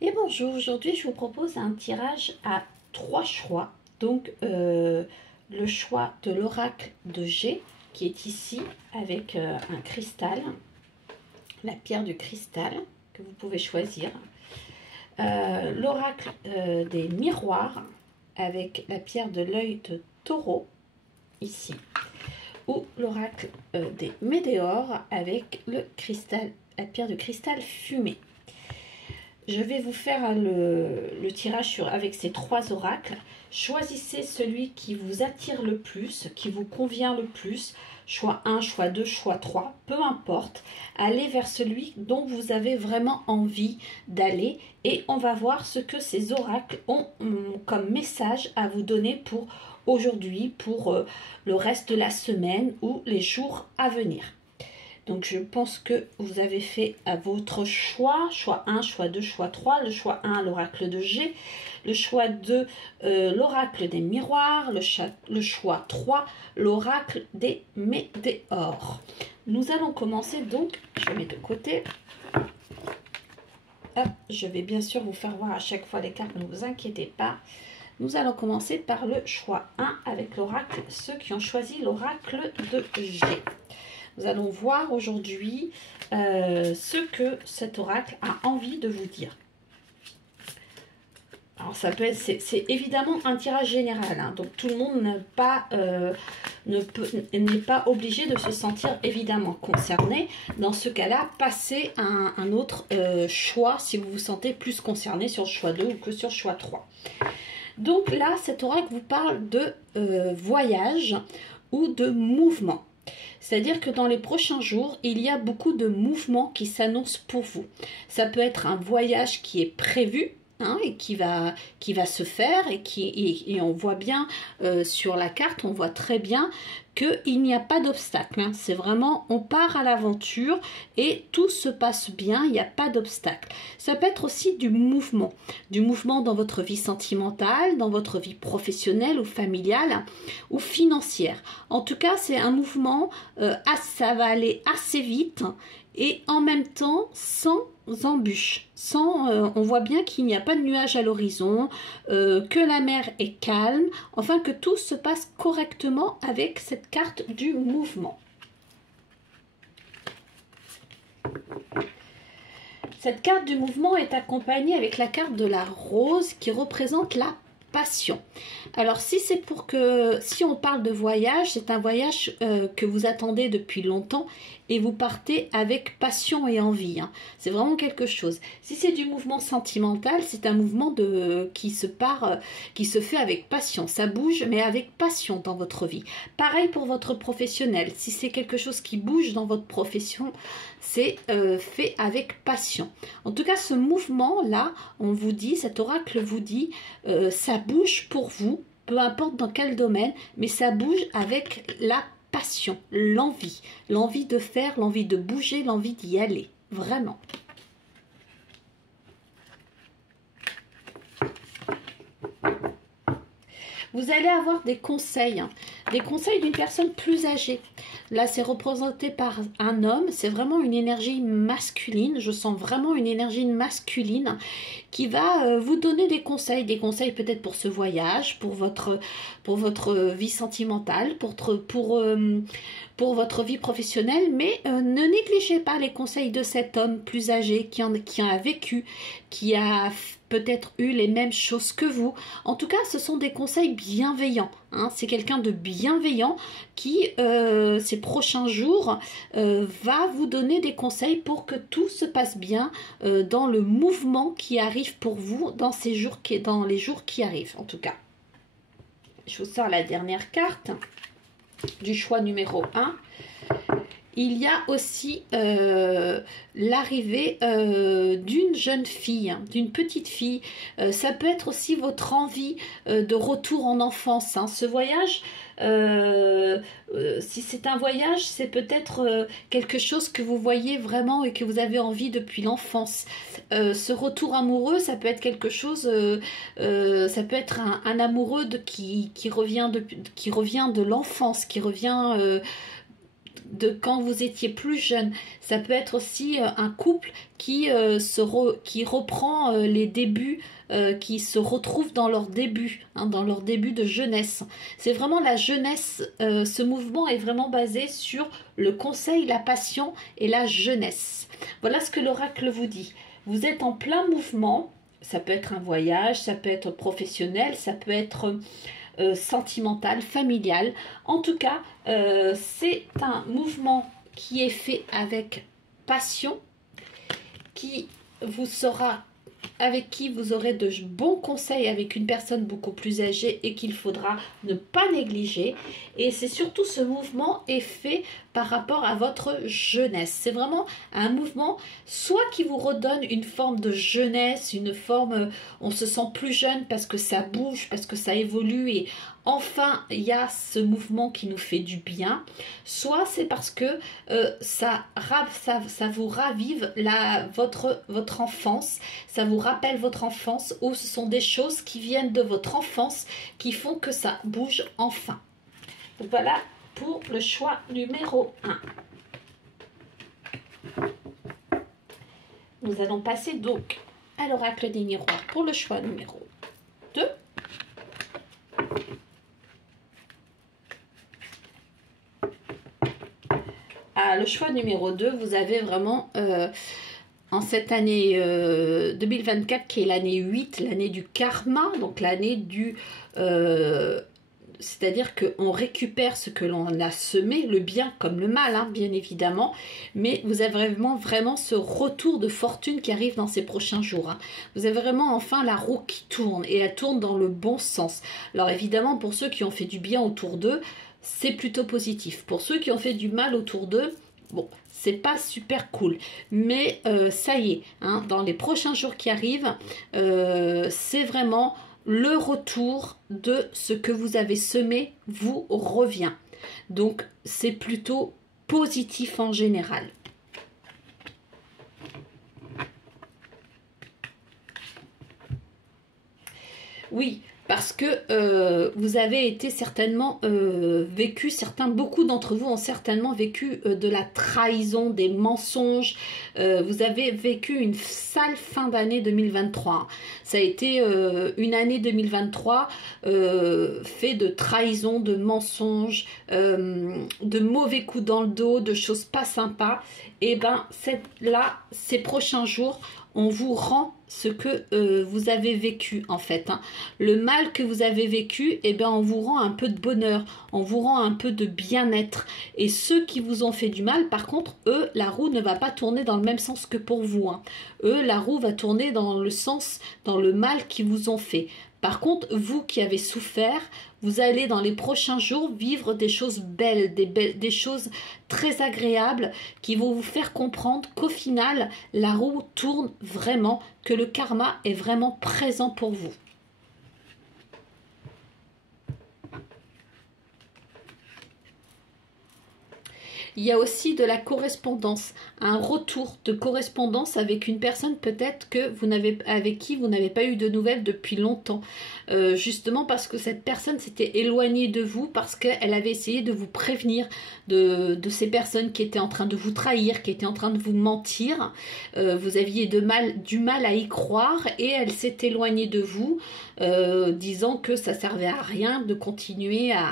Et bonjour, aujourd'hui je vous propose un tirage à 3 choix. Donc le choix de l'oracle de G qui est ici avec un cristal, la pierre du cristal que vous pouvez choisir. L'oracle des miroirs avec la pierre de l'œil de taureau ici. Ou l'oracle des météores avec le cristal, la pierre de cristal fumé. Je vais vous faire le tirage avec ces 3 oracles. Choisissez celui qui vous attire le plus, qui vous convient le plus. Choix 1, choix 2, choix 3, peu importe. Allez vers celui dont vous avez vraiment envie d'aller. Et on va voir ce que ces oracles ont comme message à vous donner pour aujourd'hui, pour le reste de la semaine ou les jours à venir. Donc je pense que vous avez fait à votre choix, choix 1, choix 2, choix 3, le choix 1, l'oracle de G, le choix 2, l'oracle des miroirs, le choix 3, l'oracle des météores. Nous allons commencer donc, je mets de côté. Hop, je vais bien sûr vous faire voir à chaque fois les cartes, ne vous inquiétez pas. Nous allons commencer par le choix 1 avec l'oracle, ceux qui ont choisi l'oracle de G. Nous allons voir aujourd'hui ce que cet oracle a envie de vous dire. Alors ça peut être, c'est évidemment un tirage général, hein, donc tout le monde n'est pas obligé de se sentir évidemment concerné. Dans ce cas-là, passez à un autre choix si vous vous sentez plus concerné sur le choix 2 ou que sur le choix 3. Donc là, cet oracle vous parle de voyage ou de mouvement. C'est-à-dire que dans les prochains jours, il y a beaucoup de mouvements qui s'annoncent pour vous. Ça peut être un voyage qui est prévu, hein, et qui va se faire et on voit bien sur la carte, on voit très bien qu'il n'y a pas d'obstacle. Hein. C'est vraiment, on part à l'aventure et tout se passe bien, il n'y a pas d'obstacle. Ça peut être aussi du mouvement dans votre vie sentimentale, dans votre vie professionnelle ou familiale ou financière. En tout cas, c'est un mouvement, ça va aller assez vite et en même temps sans embûches. On voit bien qu'il n'y a pas de nuages à l'horizon, que la mer est calme, enfin que tout se passe correctement avec cette carte du mouvement. Cette carte du mouvement est accompagnée avec la carte de la rose qui représente la passion. Alors si on parle de voyage, c'est un voyage que vous attendez depuis longtemps et vous partez avec passion et envie. Hein. C'est vraiment quelque chose. Si c'est du mouvement sentimental, c'est un mouvement qui se fait avec passion. Ça bouge, mais avec passion dans votre vie. Pareil pour votre professionnel. Si c'est quelque chose qui bouge dans votre profession, c'est fait avec passion. En tout cas, ce mouvement-là, on vous dit, cet oracle vous dit, ça bouge pour vous, peu importe dans quel domaine, mais ça bouge avec la passion, l'envie de faire, l'envie de bouger, l'envie d'y aller, vraiment. Vous allez avoir des conseils d'une personne plus âgée. Là, c'est représenté par un homme, c'est vraiment une énergie masculine, je sens vraiment une énergie masculine qui va vous donner des conseils peut-être pour ce voyage, pour votre vie sentimentale, pour votre vie professionnelle, mais ne négligez pas les conseils de cet homme plus âgé qui a vécu, qui a peut-être eu les mêmes choses que vous. En tout cas, ce sont des conseils bienveillants. Hein. C'est quelqu'un de bienveillant qui, ces prochains jours, va vous donner des conseils pour que tout se passe bien dans le mouvement qui arrive pour vous dans les jours qui arrivent, en tout cas. Je vous sors la dernière carte du choix numéro 1. Il y a aussi l'arrivée d'une jeune fille, hein, d'une petite fille. Ça peut être aussi votre envie de retour en enfance. Hein. Ce voyage, si c'est un voyage, c'est peut-être quelque chose que vous voyez vraiment et que vous avez envie depuis l'enfance. Ce retour amoureux, ça peut être quelque chose, ça peut être un amoureux qui revient de l'enfance, qui revient de quand vous étiez plus jeune. Ça peut être aussi un couple qui reprend les débuts, qui se retrouve dans leur début, hein, dans leur début de jeunesse. C'est vraiment la jeunesse, ce mouvement est vraiment basé sur le conseil, la passion et la jeunesse. Voilà ce que l'oracle vous dit. Vous êtes en plein mouvement, ça peut être un voyage, ça peut être professionnel, ça peut être sentimental, familial. En tout cas, c'est un mouvement qui est fait avec passion, qui vous sera, avec qui vous aurez de bons conseils avec une personne beaucoup plus âgée et qu'il faudra ne pas négliger. Et c'est surtout ce mouvement est fait par rapport à votre jeunesse. C'est vraiment un mouvement soit qui vous redonne une forme de jeunesse, une forme, on se sent plus jeune parce que ça bouge, parce que ça évolue et enfin il y a ce mouvement qui nous fait du bien, soit c'est parce que ça vous ravive votre enfance, ça vous rappelle votre enfance, ou ce sont des choses qui viennent de votre enfance qui font que ça bouge enfin. Donc voilà pour le choix numéro 1. Nous allons passer donc à l'oracle des miroirs pour le choix numéro 2. À le choix numéro 2, vous avez vraiment en cette année 2024 qui est l'année 8, l'année du karma, donc l'année du... c'est-à-dire qu'on récupère ce que l'on a semé, le bien comme le mal, hein, bien évidemment, mais vous avez vraiment ce retour de fortune qui arrive dans ces prochains jours. Hein. Vous avez vraiment enfin la roue qui tourne, et elle tourne dans le bon sens. Alors évidemment, pour ceux qui ont fait du bien autour d'eux, c'est plutôt positif. Pour ceux qui ont fait du mal autour d'eux, bon, c'est pas super cool. Mais ça y est, hein, dans les prochains jours qui arrivent, c'est vraiment... le retour de ce que vous avez semé vous revient. Donc, c'est plutôt positif en général. Oui, parce que vous avez été certainement vécu, beaucoup d'entre vous ont certainement vécu de la trahison, des mensonges. Vous avez vécu une sale fin d'année 2023. Ça a été une année 2023 fait de trahison, de mensonges, de mauvais coups dans le dos, de choses pas sympas. Et ben là, ces prochains jours, on vous rend ce que vous avez vécu en fait. Hein. Le mal que vous avez vécu, eh ben, on vous rend un peu de bonheur, on vous rend un peu de bien-être. Et ceux qui vous ont fait du mal, par contre, eux, la roue ne va pas tourner dans le même sens que pour vous. Hein. Eux, la roue va tourner dans le sens, dans le mal qu'ils vous ont fait. Par contre, vous qui avez souffert, vous allez dans les prochains jours vivre des choses belles, des choses très agréables qui vont vous faire comprendre qu'au final, la roue tourne vraiment, que le karma est vraiment présent pour vous. Il y a aussi de la correspondance, un retour de correspondance avec une personne peut-être que avec qui vous n'avez pas eu de nouvelles depuis longtemps. Justement parce que cette personne s'était éloignée de vous, parce qu'elle avait essayé de vous prévenir de ces personnes qui étaient en train de vous trahir, qui étaient en train de vous mentir. Vous aviez du mal à y croire et elle s'est éloignée de vous, disant que ça servait à rien de continuer à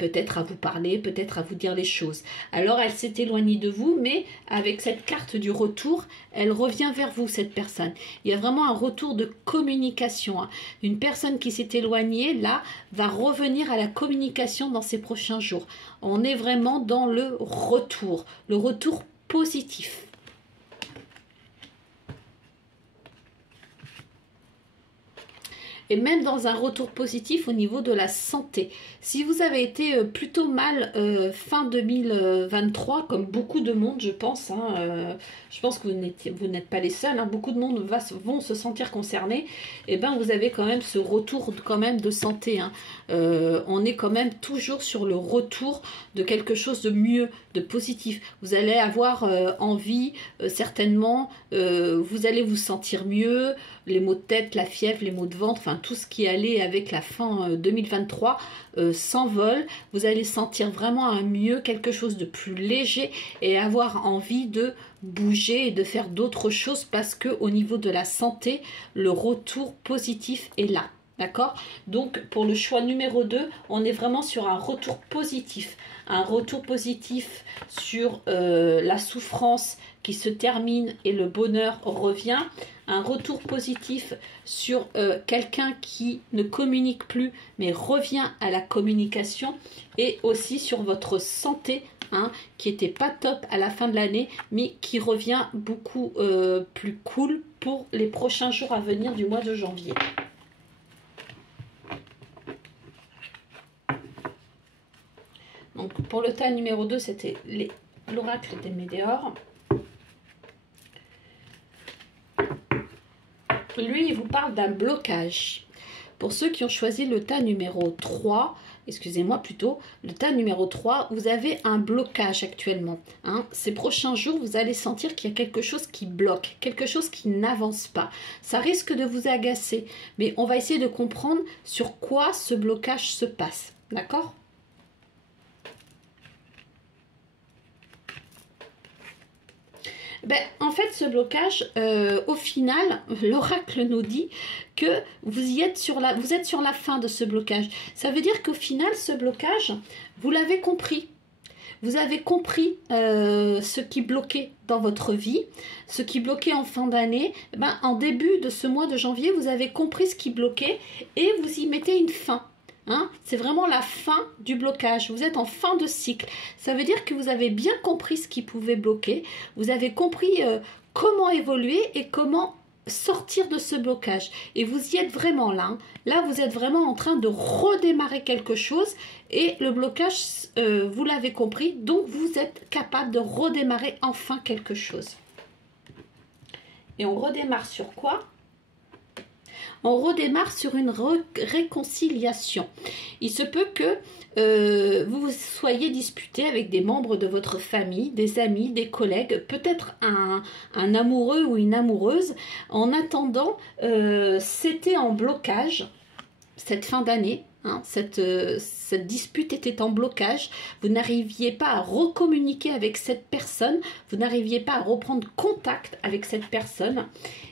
peut-être à vous parler, peut-être à vous dire les choses. Alors elle s'est éloignée de vous, mais avec cette carte du retour, elle revient vers vous, cette personne. Il y a vraiment un retour de communication. Hein. Une personne qui s'est éloignée, là, va revenir à la communication dans ces prochains jours. On est vraiment dans le retour positif. Et même dans un retour positif au niveau de la santé. Si vous avez été plutôt mal fin 2023, comme beaucoup de monde, je pense, hein, je pense que vous n'êtes pas les seuls, hein, beaucoup de monde vont se sentir concernés, et ben vous avez quand même ce retour quand même de santé. Hein. On est quand même toujours sur le retour de quelque chose de mieux, de positif. Vous allez avoir envie, certainement, vous allez vous sentir mieux, les maux de tête, la fièvre, les maux de ventre, enfin tout ce qui allait avec la fin 2023 s'envole. Vous allez sentir vraiment un mieux, quelque chose de plus léger et avoir envie de bouger et de faire d'autres choses parce que au niveau de la santé, le retour positif est là. D'accord? Donc, pour le choix numéro 2, on est vraiment sur un retour positif. Un retour positif sur la souffrance qui se termine et le bonheur revient. Un retour positif sur quelqu'un qui ne communique plus mais revient à la communication. Et aussi sur votre santé, hein, qui n'était pas top à la fin de l'année mais qui revient beaucoup plus cool pour les prochains jours à venir du mois de janvier. Donc pour le tas numéro 2, c'était l'oracle des Médéores. Lui, il vous parle d'un blocage. Pour ceux qui ont choisi le tas numéro 3, excusez-moi plutôt, le tas numéro 3, vous avez un blocage actuellement. Hein. Ces prochains jours, vous allez sentir qu'il y a quelque chose qui bloque, quelque chose qui n'avance pas. Ça risque de vous agacer, mais on va essayer de comprendre sur quoi ce blocage se passe. D'accord ? Ben, en fait, ce blocage, au final, l'oracle nous dit que vous êtes sur la fin de ce blocage. Ça veut dire qu'au final, ce blocage, vous l'avez compris. Vous avez compris ce qui bloquait dans votre vie, ce qui bloquait en fin d'année. Ben, en début de ce mois de janvier, vous avez compris ce qui bloquait et vous y mettez une fin. Hein, c'est vraiment la fin du blocage. Vous êtes en fin de cycle. Ça veut dire que vous avez bien compris ce qui pouvait bloquer. Vous avez compris comment évoluer et comment sortir de ce blocage. Et vous y êtes vraiment là. Hein. Là, vous êtes vraiment en train de redémarrer quelque chose. Et le blocage, vous l'avez compris. Donc, vous êtes capable de redémarrer enfin quelque chose. Et on redémarre sur quoi ? On redémarre sur une réconciliation. Il se peut que vous soyez disputé avec des membres de votre famille, des amis, des collègues, peut-être un amoureux ou une amoureuse. En attendant, c'était en blocage cette fin d'année. Hein, cette dispute était en blocage. Vous n'arriviez pas à recommuniquer avec cette personne. Vous n'arriviez pas à reprendre contact avec cette personne.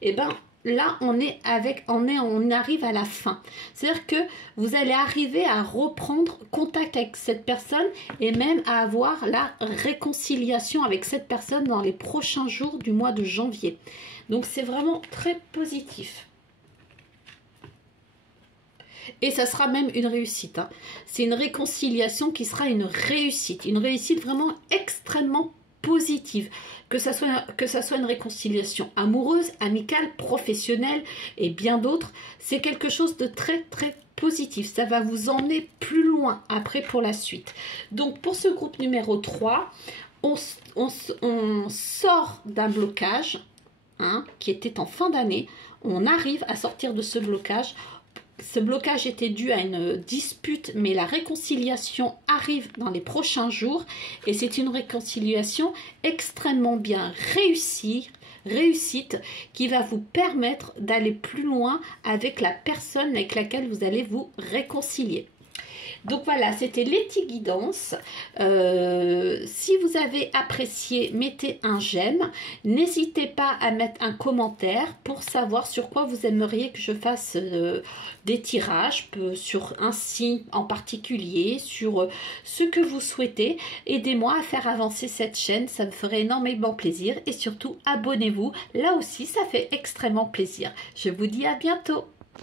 Et bien, là, on arrive à la fin. C'est-à-dire que vous allez arriver à reprendre contact avec cette personne et même à avoir la réconciliation avec cette personne dans les prochains jours du mois de janvier. Donc, c'est vraiment très positif. Et ça sera même une réussite. Hein. C'est une réconciliation qui sera une réussite vraiment extrêmement positive. Que ça soit une réconciliation amoureuse, amicale, professionnelle et bien d'autres, c'est quelque chose de très très positif. Ça va vous emmener plus loin après pour la suite. Donc pour ce groupe numéro 3, on sort d'un blocage hein, qui était en fin d'année. On arrive à sortir de ce blocage. Ce blocage était dû à une dispute, mais la réconciliation arrive dans les prochains jours et c'est une réconciliation extrêmement bien réussite qui va vous permettre d'aller plus loin avec la personne avec laquelle vous allez vous réconcilier. Donc voilà, c'était l'Eti-Guidance. Si vous avez apprécié, mettez un j'aime. N'hésitez pas à mettre un commentaire pour savoir sur quoi vous aimeriez que je fasse des tirages, sur un signe en particulier, sur ce que vous souhaitez. Aidez-moi à faire avancer cette chaîne, ça me ferait énormément plaisir. Et surtout, abonnez-vous. Là aussi, ça fait extrêmement plaisir. Je vous dis à bientôt.